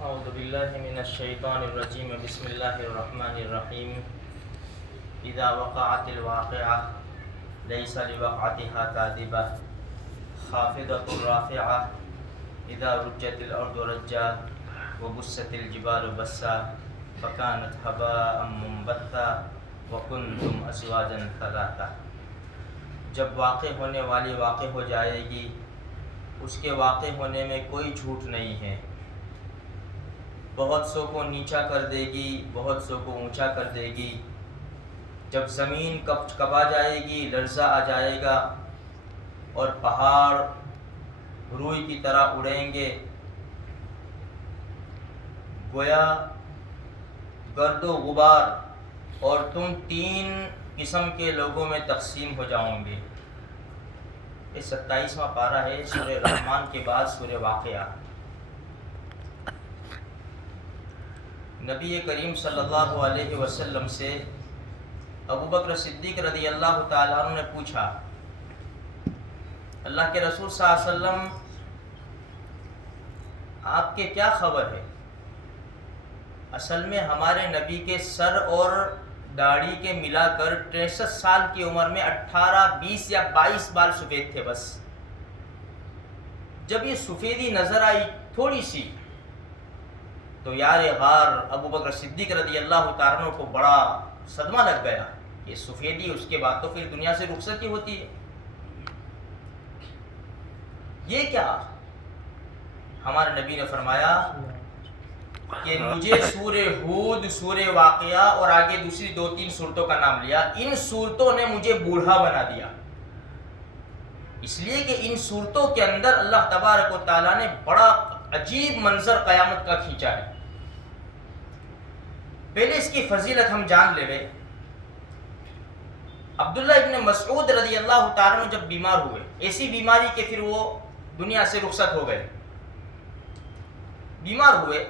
اعوذ باللہ من الشیطان الرجیم بسم اللہ الرحمن الرحیم اذا وقعت الواقعہ لیس لوقعتها کاذبہ خافضۃ رافعہ اذا رجت الارض رجا وبست الجبال بسا فکانت هباء منبثا وکنتم ازواجا ثلاثا۔ جب واقع ہونے والی واقع ہو جائے گی، اس کے واقع ہونے میں کوئی جھوٹ نہیں ہے، بہت سو کو نیچا کر دے گی، بہت سو کو اونچا کر دے گی۔ جب زمین کبا جائے گی، لرزہ آ جائے گا اور پہاڑ روئی کی طرح اڑیں گے، گویا گرد و غبار، اور تم تین قسم کے لوگوں میں تقسیم ہو جاؤں گے۔ یہ 27واں پارہ ہے سورہ رحمان کے بعد سورہ واقعہ۔ نبی کریم صلی اللہ علیہ وسلم سے ابو بکر صدیق رضی اللہ تعالیٰ عنہ نے پوچھا، اللہ کے رسول صلی اللہ علیہ وسلم آپ کے کیا خبر ہے؟ اصل میں ہمارے نبی کے سر اور داڑھی کے ملا کر 63 سال کی عمر میں 18، 20 یا 22 بال سفید تھے بس۔ جب یہ سفیدی نظر آئی تھوڑی سی تو یار غار ابو بکر صدیق رضی اللہ تعالیٰ عنہ کو بڑا صدمہ لگ گیا۔ یہ سفیدی، اس کے بعد تو پھر دنیا سے رخصت ہی ہوتی ہے، یہ کیا؟ ہمارے نبی نے فرمایا کہ مجھے سورہ ہود، سورہ واقعہ اور آگے دوسری 2-3 سورتوں کا نام لیا، ان سورتوں نے مجھے بوڑھا بنا دیا، اس لیے کہ ان سورتوں کے اندر اللہ تبارک و تعالیٰ نے بڑا عجیب منظر قیامت کا کھینچا ہے۔ پہلے اس کی فضیلت ہم جان لے گئے۔ عبداللہ ابن مسعود رضی اللہ تعالیٰ عنہ جب بیمار ہوئے، ایسی بیماری کہ پھر وہ دنیا سے رخصت ہو گئے، بیمار ہوئے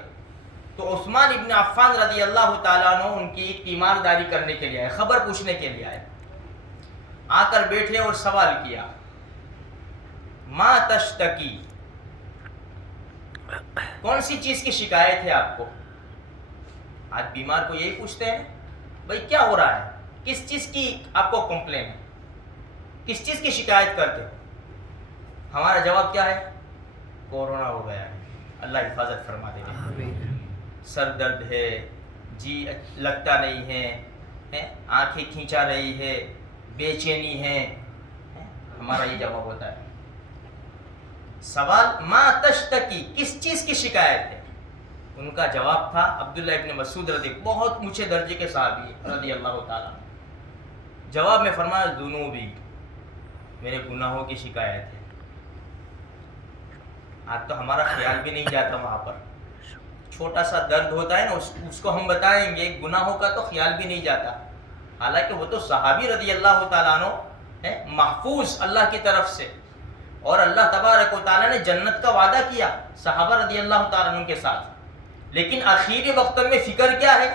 تو عثمان ابن عفان رضی اللہ تعالیٰ عنہ ان کی تیمارداری کرنے کے لیے آئے، خبر پوچھنے کے لیے آئے، آ کر بیٹھے اور سوال کیا، ما تشتکی، کون سی چیز کی شکایت ہے آپ کو؟ آج بیمار کو یہی پوچھتے ہیں، بھائی کیا ہو رہا ہے، کس چیز کی آپ کو کمپلین ہے، کس چیز کی شکایت کرتے ہو؟ ہمارا جواب کیا ہے؟ کورونا ہو گیا ہے، اللہ حفاظت فرما دے گا، سر درد ہے، جی لگتا نہیں ہے، آنکھیں کھینچا رہی ہے، بے چینی ہے، ہمارا یہ جواب ہوتا ہے۔ سوال ما تشتکی، کس چیز کی شکایت ہے؟ ان کا جواب تھا، عبداللہ ابن مسعود رضی، بہت اونچے درجے کے صحابی رضی اللہ تعالیٰ، جواب میں فرمایا ذنوبی، میرے گناہوں کی شکایت ہے۔ آج تو ہمارا خیال بھی نہیں جاتا وہاں پر، چھوٹا سا درد ہوتا ہے نا، اس کو ہم بتائیں گے، گناہوں کا تو خیال بھی نہیں جاتا، حالانکہ وہ تو صحابی رضی اللہ تعالیٰ عنہ محفوظ اللہ کی طرف سے، اور اللہ تبارک و تعالیٰ نے جنت کا وعدہ کیا صحابہ رضی اللہ تعالیٰ عنہ کے ساتھ، لیکن آخری وقت میں فکر کیا ہے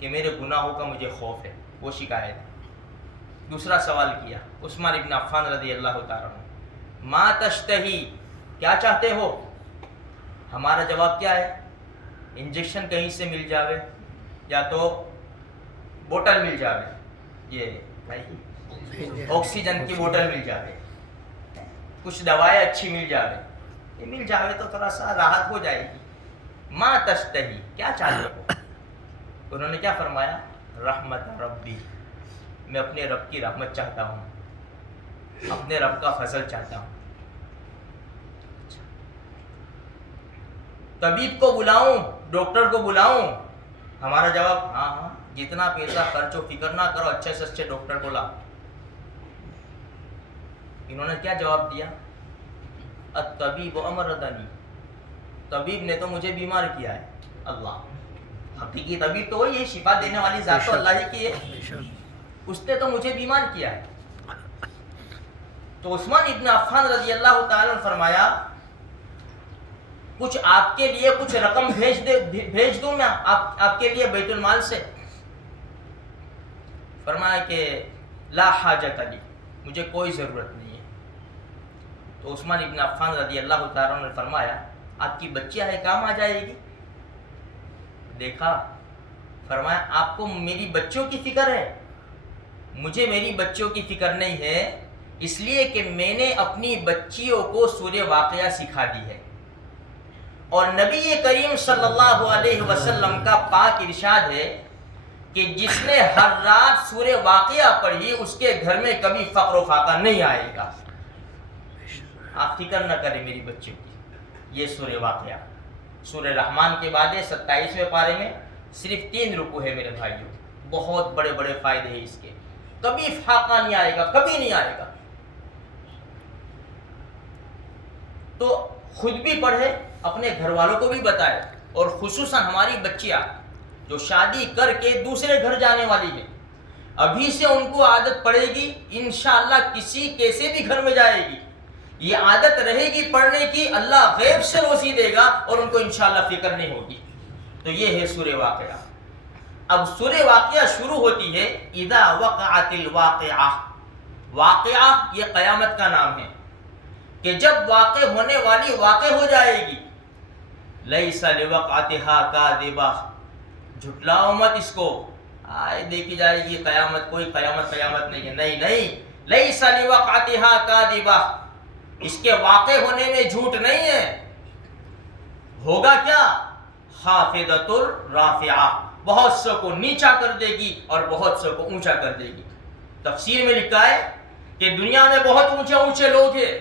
کہ میرے گناہوں کا مجھے خوف ہے، وہ شکایت ہے۔ دوسرا سوال کیا عثمان ابن عفان رضی اللہ تعالیٰ عنہ، ما تشتہی، کیا چاہتے ہو؟ ہمارا جواب کیا ہے؟ انجیکشن کہیں سے مل جاوے، یا تو بوٹل مل جاوے، یہ آکسیجن کی بوٹل مل جاوے، کچھ دوائیں اچھی مل جاوے، یہ مل جاوے تو تھوڑا سا راحت ہو جائے گی۔ ما تشتہی، کیا چاہتے ہو؟ انہوں نے کیا فرمایا؟ رحمت ربی، میں اپنے رب کی رحمت چاہتا ہوں، اپنے رب کا فضل چاہتا ہوں۔ طبیب کو بلاؤں، ڈاکٹر کو بلاؤں؟ ہمارا جواب ہاں ہاں، جتنا پیسہ خرچ ہو فکر نہ کرو، اچھے سے اچھے ڈاکٹر کو لاؤ۔ انہوں نے کیا جواب دیا؟ الطبیب امرضنی، طبیب نے تو مجھے بیمار کیا ہے۔ اللہ، حقیقی طبیب تو وہی ہے، شفا دینے والی ذات تو اللہ ہی کی ہے، اس نے تو مجھے بیمار کیا ہے۔ تو عثمان ابن عفان رضی اللہ تعالیٰ نے فرمایا کچھ آپ کے لیے کچھ رقم بھیج دوں میں آپ کے لیے بیت المال سے؟ فرمایا کہ لا حاجت لی، مجھے کوئی ضرورت نہیں ہے۔ تو عثمان ابن عفان رضی اللہ تعالیٰ عنہ نے فرمایا آپ کی بچیاں ہے کام آ جائے گی. دیکھا, فرمایا آپ کو میری بچوں کی فکر ہے, مجھے میری بچوں کی فکر نہیں ہے, اس لیے کہ میں نے اپنی بچیوں کو سورہ واقعہ سکھا دی ہے. اور نبی کریم صلی اللہ علیہ وسلم کا پاک ارشاد ہے کہ جس نے ہر رات سورہ واقعہ پڑھی اس کے گھر میں کبھی فقر و فاقہ نہیں آئے گا. آپ فکر نہ کریں میری بچیوں کی. یہ سورہ واقعہ سورہ رحمان کے بعد 27ویں پارے میں صرف 3 رکوع ہے میرے بھائیوں. بہت بڑے بڑے فائدے ہیں اس کے. کبھی فاقہ نہیں آئے گا, کبھی نہیں آئے گا. تو خود بھی پڑھے, اپنے گھر والوں کو بھی بتائے, اور خصوصاً ہماری بچیاں جو شادی کر کے دوسرے گھر جانے والی ہیں, ابھی سے ان کو عادت پڑے گی, انشاءاللہ کسی کیسے بھی گھر میں جائے گی, یہ عادت رہے گی پڑھنے کی, اللہ غیب سے روزی دے گا اور ان کو انشاءاللہ فکر نہیں ہوگی. تو یہ ہے سورہ واقعہ. اب سورہ واقعہ شروع ہوتی ہے اذا وقعت الواقعہ. واقعہ یہ قیامت کا نام ہے کہ جب واقع ہونے والی واقع ہو جائے گی. لیس لوقعتها کاذبہ, جھٹلاؤ مت اس کو, آئے دیکھی جائے گی قیامت, کوئی قیامت نہیں ہے. نہیں نہیں, لیس لوقعتها کاذبہ, اس کے واقع ہونے میں جھوٹ نہیں ہے. ہوگا کیا؟ خافضۃ الرافعہ, بہت سو کو نیچا کر دے گی اور بہت سو کو اونچا کر دے گی. تفسیر میں لکھا ہے کہ دنیا میں بہت اونچے اونچے لوگ ہیں,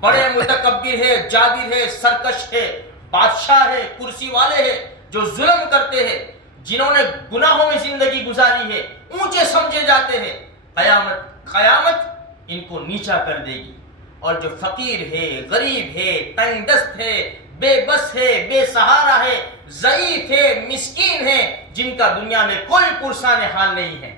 بڑے متکبر ہے, جابر ہے, سرکش ہے, بادشاہ ہے, کرسی والے ہیں, جو ظلم کرتے ہیں, جنہوں نے گناہوں میں زندگی گزاری ہے, اونچے سمجھے جاتے ہیں. قیامت ان کو نیچا کر دے گی. اور جو فقیر ہے, غریب ہے, تنگ دست ہے, بے بس ہے, بے سہارا ہے, ضعیف ہے, مسکین ہے, جن کا دنیا میں کوئی پرسان حال نہیں ہے,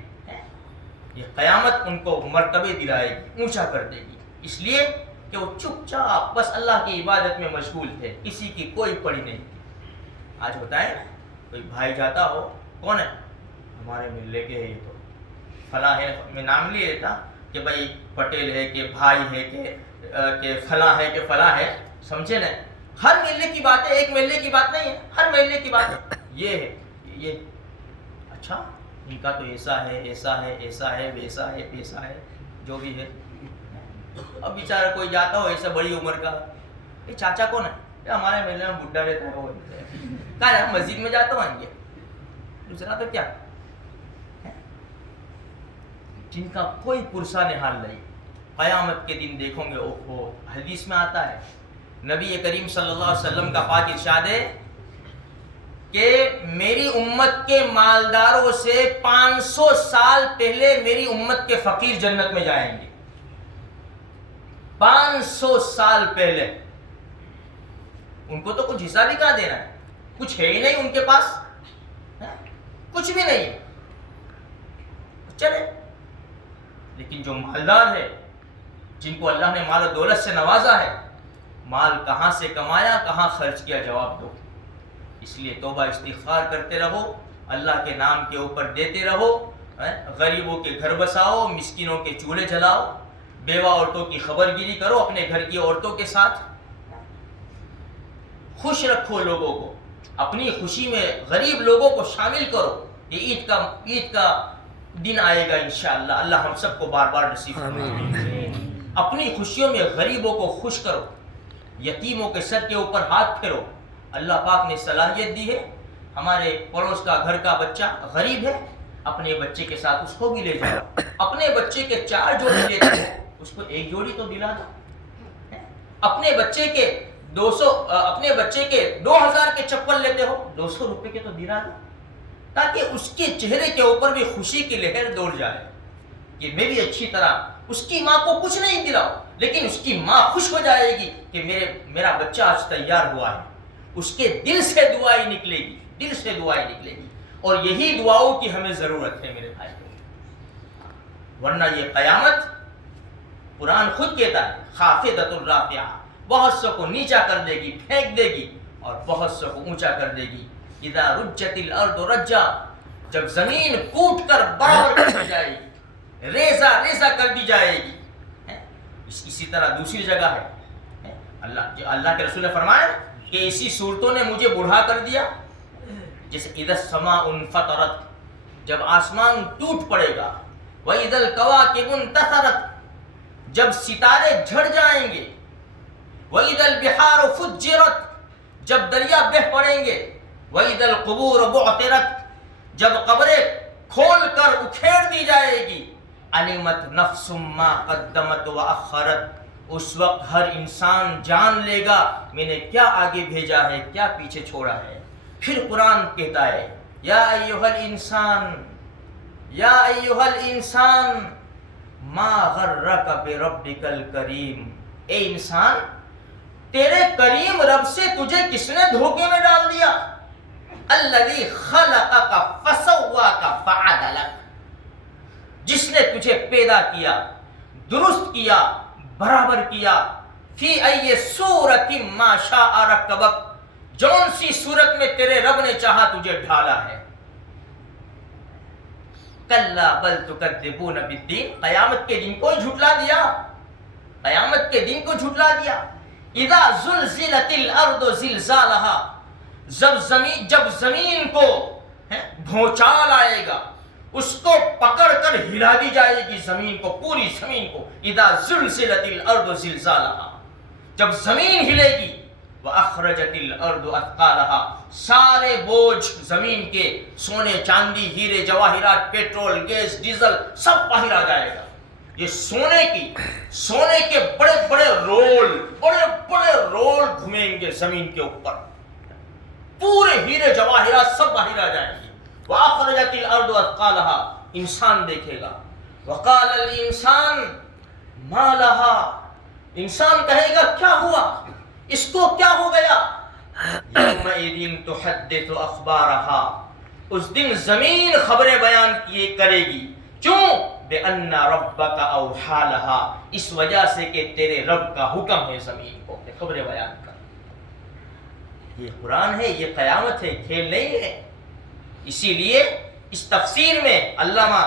یہ قیامت ان کو مرتبے دلائے گی, اونچا کر دے گی. اس لیے کہ وہ چپ چاپ بس اللہ کی عبادت میں مشغول تھے, کسی کی کوئی پڑی نہیں تھی. آج ہوتا ہے کوئی بھائی جاتا ہو, کون ہے ہمارے ملے کے ہے, یہ تو فلاں ہے, میں نام لے لیتا کہ بھائی پٹیل ہے کہ بھائی ہے کہ فلاں ہے کہ فلاں ہے, سمجھے نا. ہر ملے کی بات ہے, ایک ملے کی بات نہیں ہے, ہر ملے کی بات ہے. یہ ہے یہ, اچھا ان کا تو ایسا ہے, ایسا ہے, ایسا ہے, ویسا ہے, پیسا ہے, جو بھی ہے. اب بیچارہ کوئی جاتا ہو ایسا بڑی عمر کا, یہ چاچا کون ہے, یہ ہمارے محلے میں بڈھا رہتا ہے, وہ کہا ہے مسجد میں جاتا ہوں, یہ دوسرا تو کیا, جن کا کوئی پرسان حال نہیں. قیامت کے دن دیکھو گے, اوہو. حدیث میں آتا ہے, نبی کریم صلی اللہ علیہ وسلم کا پاک ارشاد ہے کہ میری امت کے مالداروں سے 500 سال پہلے میری امت کے فقیر جنت میں جائیں گے. 500 سال پہلے. ان کو تو کچھ حصہ بھی کہاں دینا ہے, کچھ ہے ہی نہیں ان کے پاس, کچھ بھی نہیں چلے. لیکن جو مالدار ہے, جن کو اللہ نے مال و دولت سے نوازا ہے, مال کہاں سے کمایا, کہاں خرچ کیا, جواب دو. اس لیے توبہ استغفار کرتے رہو, اللہ کے نام کے اوپر دیتے رہو, غریبوں کے گھر بساؤ, مسکینوں کے چولہے جلاؤ, بیوہ عورتوں کی خبر گیری کرو, اپنے گھر کی عورتوں کے ساتھ خوش رکھو لوگوں کو, اپنی خوشی میں غریب لوگوں کو شامل کرو. یہ عید کا دن آئے گا انشاءاللہ, اللہ ہم سب کو بار بار نصیب فرمائے. اپنی خوشیوں میں غریبوں کو خوش کرو, یتیموں کے سر کے اوپر ہاتھ پھیرو. اللہ پاک نے صلاحیت دی ہے, ہمارے پڑوس کا گھر کا بچہ غریب ہے, اپنے بچے کے ساتھ اس کو بھی لے جاؤ. اپنے بچے کے 4 جوڑی لیتے ہو, اس کو 1 جوڑی تو دلا دو. اپنے بچے کے 2000 کے چپل لیتے ہو, 200 روپے کے تو دلا دو, تاکہ اس کے چہرے کے اوپر بھی خوشی کی لہر دوڑ جائے کہ میں بھی اچھی طرح. اس کی ماں کو کچھ نہیں دلاؤ, لیکن اس کی ماں خوش ہو جائے گی کہ میرا بچہ آج تیار ہوا ہے. اس کے دل سے دعائیں نکلے گی, دل سے دعائیں نکلے گی. اور یہی دعاؤں کی ہمیں ضرورت ہے میرے بھائی, ورنہ یہ قیامت, قرآن خود کہتا ہے خافضۃ الرافعہ, بہت سو کو نیچا کر دے گی, پھینک دے گی, اور بہت سو کو اونچا کر دے گی. اذا رجت الارض رجا, جب زمین کوٹ کر برابر کر دی جائے گی, ریزہ ریزہ کر دی جائے گی. اسی طرح دوسری جگہ ہے, اللہ کے رسول نے فرمایا کہ اسی صورتوں نے مجھے بوڑھا کر دیا. جیسے اذا السماء انفطرت، جب آسمان ٹوٹ پڑے گا، وَإِذَا الْكَوَاكِبُ انتثرت، جب ستارے جھڑ جائیں گے، وَإِذَا الْبِحَارُ فُجِّرَتْ، جب دریا بہہ پڑیں گے، وَإِذَا الْقُبُورُ بُعْثِرَتْ، جب قبریں کھول کر اکھیڑ دی جائے گی، عَلِمَتْ نَفْسٌ مَّا قَدَّمَتْ وَأَخَّرَتْ، اس وقت ہر انسان جان لے گا میں نے کیا آگے بھیجا ہے، کیا پیچھے چھوڑا ہے. پھر قرآن کہتا ہے یا ایھا الانسان، یا ایھا الانسان ما غرک بربک الکریم، اے انسان تیرے کریم رب سے تجھے کس نے دھوکے میں ڈال دیا. الذی خلقک فسواک فعدلک، جس نے تجھے پیدا کیا، درست کیا، برابر کیا. فی ای صورت ما شاء رکبک، جون سی صورت میں تیرے رب نے چاہا تجھے ڈھالا ہے. کلا بل تکذبون بالدین، قیامت کے دن کو جھٹلا دیا، قیامت کے دن کو جھٹلا دیا. اذا زلزلت الارض زلزالہا، جب زمین کو بھونچال آئے گا، اس کو پکڑ کر ہلا دی جائے گی زمین کو، پوری زمین کو. اذا زلزلت الارض زلزالہا، جب زمین ہلے گی، وَأَخْرَجَتِ الْأَرْضُ أَثْقَالَهَا، سارے بوجھ زمین کے، سونے چاندی ہیرے جواہرات پیٹرول گیس ڈیزل سب باہر آ جائے گا. یہ سونے کے بڑے بڑے رول گھومیں گے زمین کے اوپر، پورے ہیرے جواہرات سب باہر آ جائیں گے. وَأَخْرَجَتِ الْأَرْضُ أَثْقَالَهَا، انسان دیکھے گا. وَقَالَ الْإِنسَانُ مَا لَهَا، انسان کہے گا کیا ہوا، اس کو کیا ہو گیا. یومئذ تحدث اخبارها، اس دن زمین خبریں بیان کیے کرے گی. کیوں؟ بأن ربک اوحی لہا، اس وجہ سے کہ تیرے رب کا حکم ہے زمین کو کہ خبریں بیان کر. یہ قرآن ہے، یہ قیامت ہے، کھیل نہیں ہے. اسی لیے اس تفسیر میں علامہ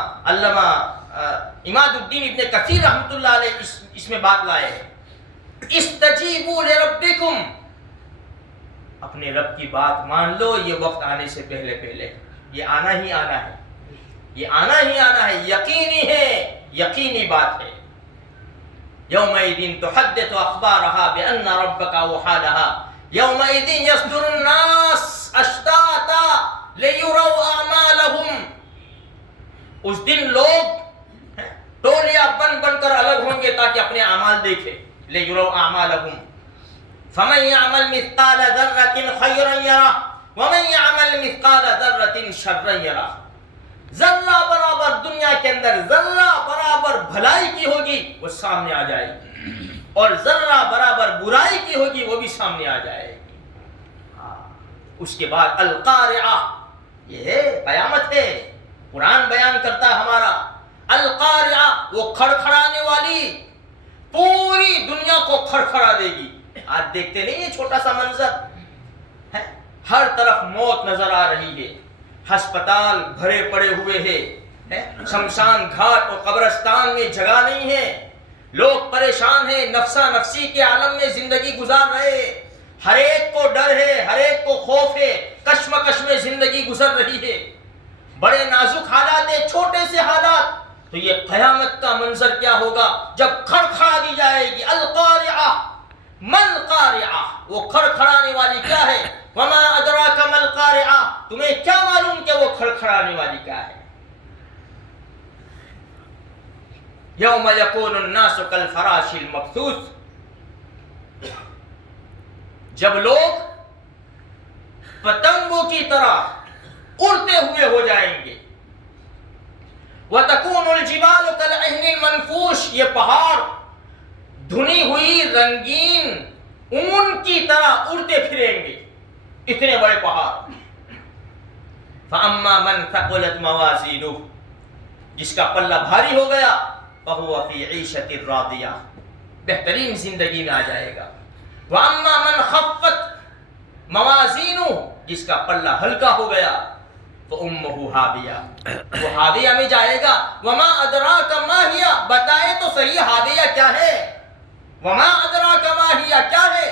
عماد الدین ابن کثیر رحمۃ اللہ علیہ اس میں بات لائے ہیں. استجیبوا لربکم، اپنے رب کی بات مان لو، یہ وقت آنے سے پہلے یہ آنا ہی آنا ہے، یہ آنا ہی آنا ہے، یقینی ہے، یقینی بات ہے. یومئذ تحدث اخبارها بأن ربک اوحی لها یومئذ یصدر الناس اشتاتا لیروا اعمالهم، اس دن لوگ ٹولیاں بن کر الگ ہوں گے تاکہ اپنے اعمال دیکھیں. لیروا اعمالهم فمن يعمل مثقال ذرة خيرا يره ومن يعمل مثقال ذرة شرا يره. ذرہ برابر دنیا کے اندر ذرہ برابر بھلائی کی ہوگی وہ سامنے آ جائے گی، اور ذرہ برابر برائی کی ہوگی وہ بھی سامنے آ جائے گی. اس کے بعد القارعہ، یہ قیامت ہے، قرآن بیان کرتا ہے ہمارا. القارعہ، وہ کھڑکھڑانے والی، پوری دنیا کو کھڑکھڑا دے گی. آج دیکھتے نہیں یہ چھوٹا سا منظر ہے، ہر طرف موت نظر آ رہی ہے، ہسپتال بھرے پڑے ہوئے ہیں، شمشان گھاٹ اور قبرستان میں جگہ نہیں ہے، لوگ پریشان ہیں، نفسا نفسی کے عالم میں زندگی گزار رہے، ہر ایک کو ڈر ہے، ہر ایک کو خوف ہے، کشمکش میں زندگی گزر رہی ہے، بڑے نازک حالات ہیں، چھوٹے سے حالات. تو یہ قیامت کا منظر کیا ہوگا جب کھڑکھڑا دی جائے گی. القارعہ، مل قارعہ، وہ کھڑکھڑانے والی کیا ہے. وما ادراک مل قارعہ، تمہیں کیا معلوم کہ وہ کھڑکھڑانے والی کیا ہے. یوم یکون الناس کالفراش المبثوث، جب لوگ پتنگوں کی طرح اڑتے ہوئے ہو جائیں گے. وَتَكُونُ الْجِبَالُ كَالْعِهْنِ الْمَنْفُوشِ، یہ پہاڑ دھنی ہوئی رنگین اون کی طرح اڑتے پھریں گے، اتنے بڑے پہاڑ. فَأَمَّا مَنْ ثَقُلَتْ مَوَازِينُهُ، جس کا پلہ بھاری ہو گیا، فَهُوَ فِي عِيشَةٍ رَاضِيَةٍ، بہترین زندگی میں آ جائے گا. وَأَمَّا مَنْ خَفَّتْ مَوَازِينُهُ، جس کا پلہ ہلکا ہو گیا، فَأُمُّهُ هَاوِيَةٌ، وہ ہاویہ میں جائے گا. وَمَا أَدْرَاكَ مَا هِيَ، بتائے تو صحیح ہاویہ کیا ہے. وَمَا أَدْرَاكَ مَا هِيَ کیا ہے.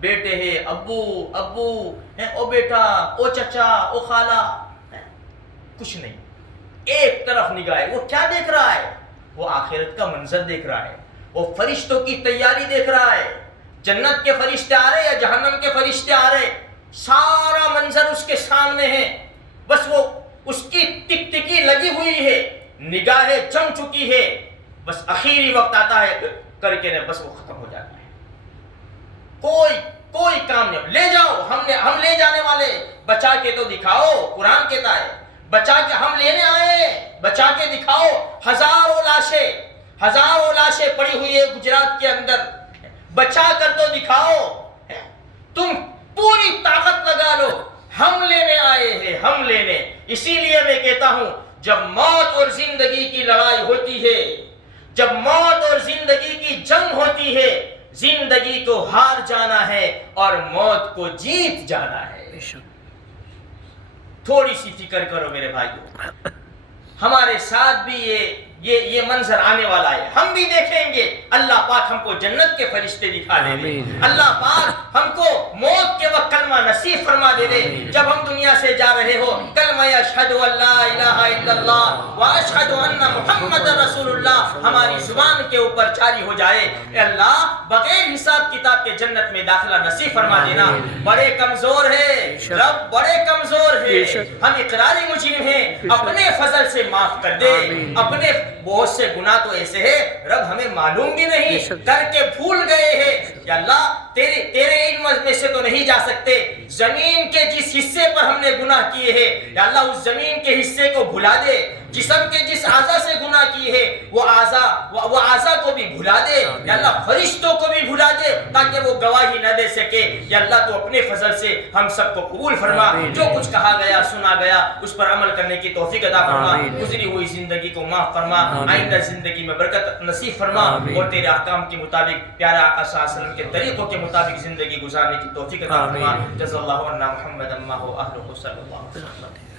بیٹے ہیں ابو ابو او بیٹا او چچا او خالہ، کچھ نہیں. ایک طرف نگاہ ہے. وہ کیا دیکھ رہا ہے؟ وہ آخرت کا منظر دیکھ رہا ہے. وہ فرشتوں کی تیاری دیکھ رہا ہے. جنت کے فرشتے آ رہے یا جہنم کے فرشتے آ رہے، سارا منظر اس کے سامنے ہے. بس وہ اس کی ٹک ٹکی لگی ہوئی ہے، نگاہیں جم چکی ہے. بس آخری وقت آتا ہے کر کے بس وہ ختم ہو جاتا ہے. کوئی کام نہیں. لے جاؤ، ہم لے جانے والے. بچا کے تو دکھاؤ. قرآن کہتا ہے بچا کے ہم لینے آئے، بچا کے دکھاؤ. ہزاروں لاشیں پڑی ہوئی ہے گجرات کے اندر، بچا کر تو دکھاؤ. تم پوری طاقت لگا لو. ہم لینے آئے ہیں، ہم لینے. اسی لیے میں کہتا ہوں جب موت اور زندگی کی لڑائی ہوتی ہے، جب موت اور زندگی کی جنگ ہوتی ہے، زندگی کو ہار جانا ہے اور موت کو جیت جانا ہے. تھوڑی سی فکر کرو میرے بھائیو. ہمارے ساتھ بھی یہ منظر آنے والا ہے. ہم بھی دیکھیں گے. اللہ پاک ہم کو جنت کے فرشتے دکھا دے دے. اللہ پاک ہم کو موت کے وقت کلمہ نصیب فرما دے دے. جب ہم دنیا سے جا رہے ہو کلمہ اشہد ان لا الہ الا اللہ و اشہد ان محمد رسول اللہ ہماری زبان کے اوپر جاری ہو جائے. اے اللہ بغیر حساب کتاب کے جنت میں داخلہ نصیب فرما دینا. بڑے کمزور ہے رب، بڑے کمزور ہے. ہم اقراری مجرم ہیں. اپنے فضل سے معاف کر دے. اپنے بہت سے گناہ تو ایسے ہیں رب ہمیں معلوم بھی نہیں، کر کے بھول گئے ہیں. یا اللہ تیرے علم میں سے تو نہیں جا سکتے. زمین کے جس حصے پر ہم نے گناہ کیے ہیں یا اللہ اس زمین کے حصے کو بھلا دے. جسم کے جس اعضا سے گناہ کیے ہیں وہ اعضا کو بھی بھلا دے. یا اللہ فرشتوں کو بھی بھلا دے تاکہ وہ گواہی نہ دے سکے. یا اللہ تو اپنے فضل سے ہم سب کو قبول فرما. جو کچھ کہا گیا سنا گیا اس پر عمل کرنے کی توفیق عطا فرما. گزری ہوئی زندگی کو معاف فرما. آئندہ زندگی میں برکت نصیب فرما اور تیرے احکام کے مطابق پیارے آقا صلی اللہ علیہ وسلم کے طریقوں کے مطابق زندگی گزارنے کی توفیق عطا فرما. جزا اللہ عنا محمد اما هو اهله صلی اللہ علیہ وسلم.